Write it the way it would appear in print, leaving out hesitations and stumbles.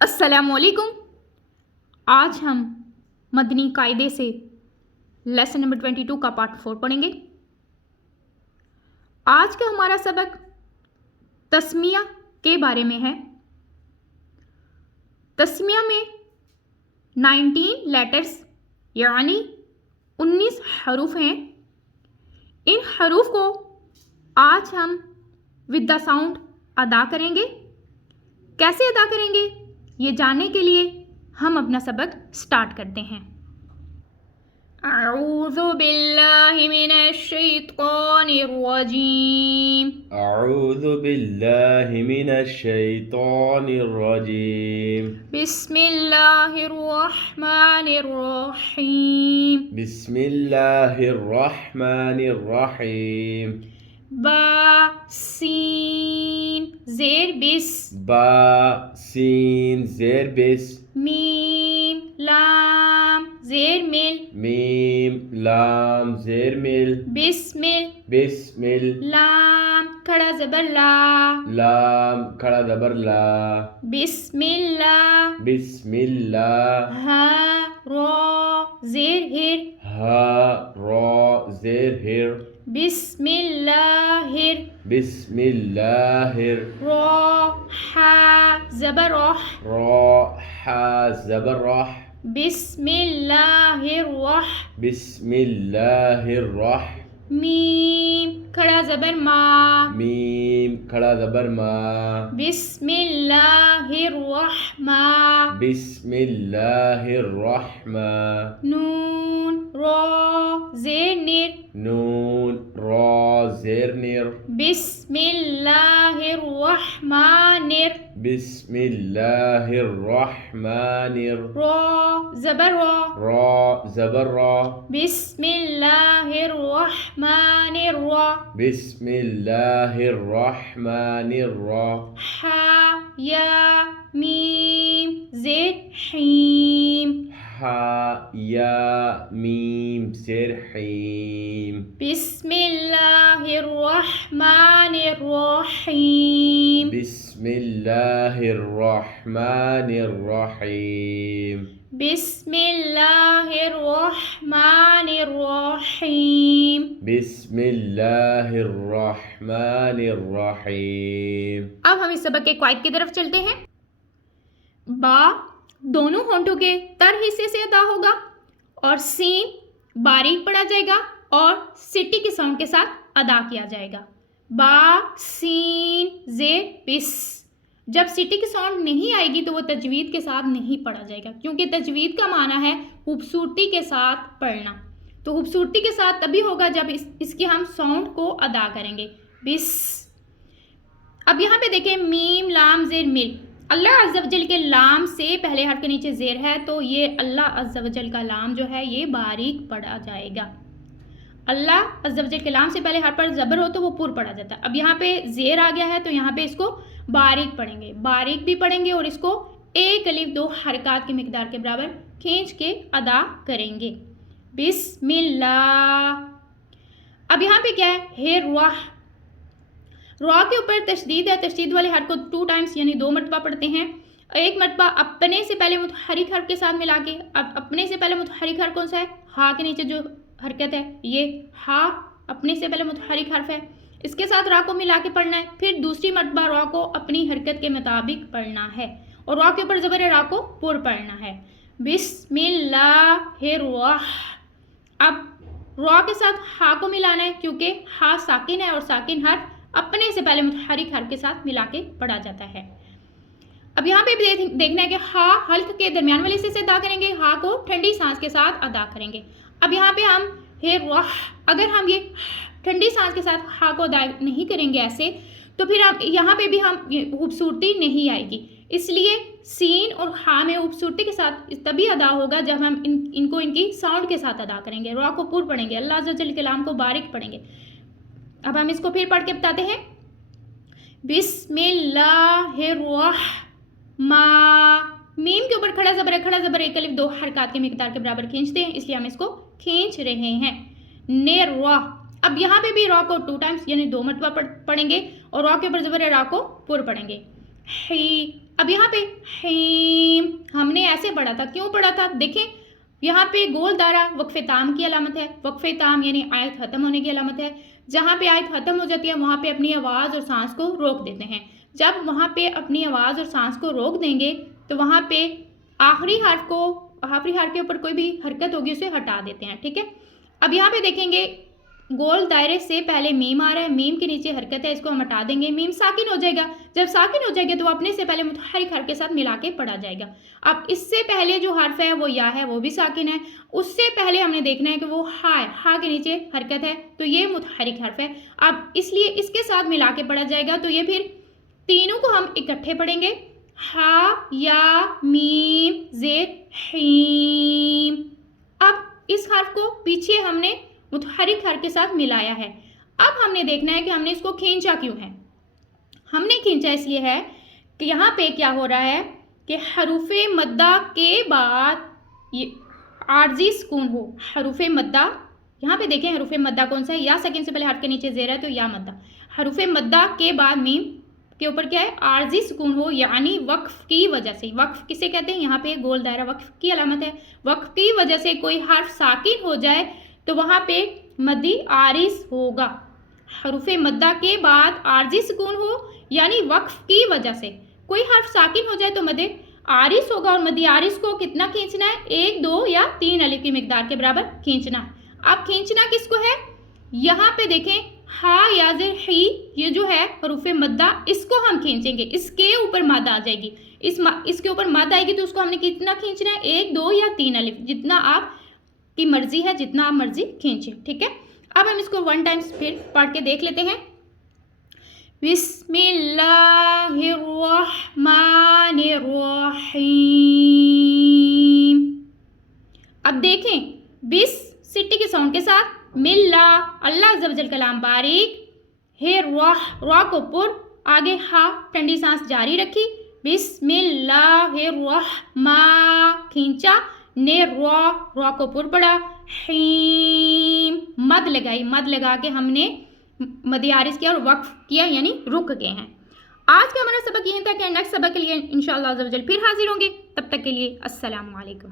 अस्सलाम वालेकुम। आज हम मदनी कायदे से लेसन नंबर 22 का पार्ट 4 पढ़ेंगे। आज का हमारा सबक तस्मिया के बारे में है। तस्मिया में 19 लेटर्स यानी 19 हरूफ हैं। इन हरूफ को आज हम विद द साउंड अदा करेंगे। कैसे अदा करेंगे ये जानने के लिए हम अपना सबक स्टार्ट करते हैं। अऊज़ु बिल्लाहि मिनश शैतानिर रजीम। अऊज़ु बिल्लाहि मिनश शैतानिर रजीम। बिस्मिल्लाहिर रहमानिर रहीम। बिस्मिल्लाहिर रहमानिर रहीम। बा सीन ज़ेर बिस। बा सीन ज़ेर बिस। मीम लाम ज़ेर मिल। मीम लाम ज़ेर मिल। बिस्मिल बिस्मिल लाम खड़ा ज़बर ला। लाम खड़ा ज़बर ला। बिस्मिल्लाह बिस्मिल्लाह हा रो ज़ेर हिर। हा रा ज़ेर हिर। बिस्मिल्लाहिर बिस्मिल्लाहिर रो हा ज़बर रोह। रा हा ज़बर रह। बिस्मिल्लाहिर रोह। बिस्मिल्लाहिर रह। मीम खड़ा ज़बर मा। मीम खड़ा ज़बर मा। बिस्मिल्लाहिर रहमा। बिस्मिल्लाहिर रहमा। नून रो ज़ेर निर। नून रा ज़ेर निर। बिस्मिल्लाहिर रहमानिर। बिस्मिल्लाहिर रहमानिर। रो ज़बर रो। रा ज़बर रा। बिस्मिल्लाहिर रहमानिर रा। बिस्मिल्लाहिर रहमानिर रा। हा या मीम ज़ेर हीम। हा या मीम ज़ेर हीम। बिस्मिल्लाहिर रहमानिर रहीम। बिस्मिल्लाहिर रहमानिर रहीम। बिस्मिल्लाहिर रहमानिर रहीम। बिस्मिल्लाहिर रहमानिर रहीम। अब हम इस सबक के क़वाइद की तरफ चलते हैं। बा दोनों होंठों के तर हिस्से से अदा होगा और सीन बारीक पढ़ा जाएगा और सिटी के साउंड के साथ अदा किया जाएगा। बा सीन ज़ेर बिस। जब सिटी की साउंड नहीं आएगी तो वो तजवीद के साथ नहीं पढ़ा जाएगा, क्योंकि तजवीद का माना है खूबसूरती के साथ पढ़ना। तो खूबसूरती के साथ तभी होगा जब इसके हम साउंड को अदा करेंगे। बिस। अब यहाँ पे देखें मीम लाम ज़ेर मिल। अल्लाह अज़्ज़ा वजल के लाम से पहले हर्फ के नीचे ज़ेर है, तो ये अल्लाह अज़्ज़ा वजल का लाम जो है ये बारीक पढ़ा जाएगा। अल्लाह अज़्ज़ा वजल के लाम से पहले हर्फ पर ज़बर हो तो वो पुर पढ़ा जाता है। अब यहाँ पे ज़ेर आ गया है तो यहाँ पे इसको बारीक पढ़ेंगे, बारीक भी पढ़ेंगे और इसको एक अलिफ दो हरकत की मिकदार के बराबर खींच के अदा करेंगे। बिस्मिल्लाह। अब यहाँ पे क्या है, हे रुआह। रॉ के ऊपर तशदीद है, तशदीद वाले हर्फ को 2 टाइम्स यानी 2 मरतबा पढ़ते हैं। एक मरतबा अपने से पहले मुतहरिक हर्फ के साथ मिला के। अब अपने से पहले मुतहरिक हर्फ कौन सा है, हा के नीचे जो हरकत है ये हा अपने से पहले मुतहरिक हर्फ है, इसके साथ रा को मिला के पढ़ना है। फिर दूसरी मरतबा रा को अपनी हरकत के मुताबिक पढ़ना है और रा के ऊपर ज़बर रा को पुर पढ़ना है। बिस्मिल्लाहिर्रह। अब रा के साथ हा को मिलाना है, क्योंकि हा साकिन है और साकिन हर्फ अपने से पहले मुतहरिक हर्फ के साथ मिला के पढ़ा जाता है। अब यहाँ पे भी देखना है कि हा हल्क के दरमियान वाले हिस्से से अदा करेंगे, हा को ठंडी सांस के साथ अदा करेंगे। अब यहाँ पे हम हे रह, अगर हम ये ठंडी सांस के साथ हा को अदा नहीं करेंगे ऐसे, तो फिर हम यहाँ पे भी हम खूबसूरती नहीं आएगी। इसलिए सीन और हा में खूबसूरती के साथ तभी अदा होगा जब हम इनको इनकी साउंड के साथ अदा करेंगे। रा को पुर पढ़ेंगे, अल्लाह अज़्ज़ा वजल के कलाम को बारीक पढ़ेंगे। अब हम इसको फिर पढ़ के बताते हैं। बिस्मिल्लाहिर्रहमा। मीम के ऊपर खड़ा ज़बर है, खड़ा ज़बर एक अलिफ दो हरकत के मिकदार के बराबर खींचते हैं, इसलिए हम इसको खींच रहे हैं। नेरा। अब यहाँ पे भी रा को 2 टाइम्स यानी 2 मरतबा पढ़ेंगे और रा के ऊपर ज़बर रा को पुर पढ़ेंगे। ही اب یہاں پہ حیم ہم نے ایسے پڑھا تھا، کیوں پڑھا تھا؟ دیکھیں یہاں پہ گول دائرہ وقف تام کی علامت ہے، وقف تام یعنی آیت ختم ہونے کی علامت ہے. جہاں پہ آیت ختم ہو جاتی ہے وہاں پہ اپنی آواز اور سانس کو روک دیتے ہیں. جب وہاں پہ اپنی آواز اور سانس کو روک دیں گے تو وہاں پہ آخری حرف کے اوپر کوئی بھی حرکت ہوگی اسے ہٹا دیتے ہیں. ٹھیک ہے، اب یہاں پہ دیکھیں گے گول دائرے سے پہلے میم آ رہا ہے، میم کے نیچے حرکت ہے، اس کو ہم ہٹا دیں گے، میم ساکن ہو جائے گا. جب ساکن ہو جائے گا تو اپنے سے پہلے متحرک حرف کے ساتھ ملا کے پڑھا جائے گا. اب اس سے پہلے جو حرف ہے وہ یا ہے، وہ بھی ساکن ہے. اس سے پہلے ہم نے دیکھنا ہے کہ وہ ہا ہے، ہا کے نیچے حرکت ہے تو یہ متحرک حرف ہے. اب اس لیے اس کے ساتھ ملا کے پڑھا جائے گا تو یہ پھر تینوں کو ہم اکٹھے پڑھیں گے، ہا یا میم زیر حیم. اب اس حرف کو پیچھے ہم نے متحرک حرف کے ساتھ ملایا ہے. اب ہم نے دیکھنا ہے کہ ہم نے اس کو کھینچا کیوں ہے. ہم نے کھینچا اس لیے ہے کہ یہاں پہ کیا ہو رہا ہے کہ حروف مدہ کے بعد عارضی سکون ہو. حروف مدہ یہاں پہ دیکھیں حروف مدہ کون سا ہے، یا سیکنڈ سے پہلے حرف کے نیچے زیر ہے تو یا مدہ. حروف مدہ کے بعد میم کے اوپر کیا ہے، عارضی سکون ہو، یعنی وقف کی وجہ سے. وقف کسے کہتے ہیں؟ یہاں پہ گول دائرہ وقف کی علامت ہے. وقف کی وجہ سے کوئی حرف ساکن ہو جائے تو وہاں پہ مدی عارض ہوگا. حروف مدہ کے بعد عارضی سکون ہو یعنی وقف کی وجہ سے کوئی حرف ساکن ہو جائے تو مد عارض ہوگا. اور مد عارض کو کتنا کھینچنا ہے؟ 1 2 یا 3 الف کی مقدار کے برابر کھینچنا ہے. اب کھینچنا کس کو ہے؟ یہاں پہ دیکھیں ہا یا زیر حی، یہ جو ہے حروف مدہ، اس کو ہم کھینچیں گے. اس کے اوپر مد آ جائے گی، اس کے اوپر مد آئے گی تو اس کو ہم نے کتنا کھینچنا ہے؟ 1 2 یا 3 الف، جتنا آپ کی مرضی ہے، جتنا آپ مرضی کھینچیں. ٹھیک ہے، اب ہم اس کو 1 ٹائمز پھر پڑھ کے دیکھ لیتے ہیں. بسم اللہ الرحمن الرحیم. اب دیکھیں بس سٹی کے ساؤنڈ کے ساتھ، ملا اللہ عز و جل کلام باریک، ہے را کو پر، آگے ہا ٹھنڈی سانس جاری رکھی، بسم اللہ الرحمن کھینچا، نے را کو پر پڑا، حیم مد لگائی، مد لگا کے ہم نے مد عارض کیا اور وقف کیا یعنی رک گئے ہیں. آج کا ہمارا سبق یہیں تک ہے. نیکسٹ سبق کے لیے انشاءاللہ عز و جل پھر حاضر ہوں گے. تب تک کے لیے السلام علیکم.